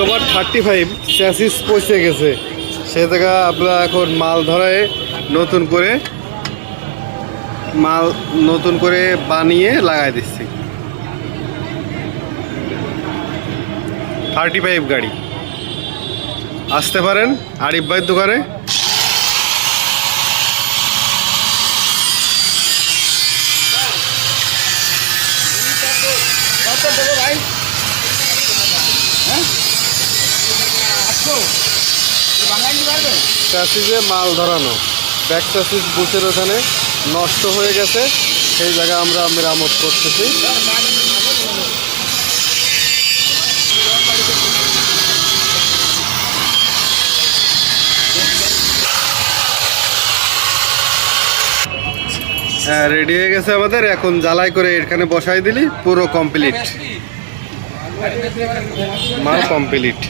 Escobar 35 chassis পৌঁছে গেছে, সে জায়গা আমরা এখন মাল ধরায় নতুন করে বানিয়ে লাগাই দিচ্ছি। 35 গাড়ি আসতে পারেন আরিফ ভাইয়ের দোকানে। চ্যাসিসে মাল ধরানো, ব্যাক চ্যাসিস বুথের ওখানে নষ্ট হয়ে গেছে, সেই জায়গায় আমরা মেরামত করতেছি। হ্যাঁ, রেডি হয়ে গেছে আমাদের। এখন জ্বালাই করে এখানে বসাই দিলি পুরো কমপ্লিট, মাল কমপ্লিট।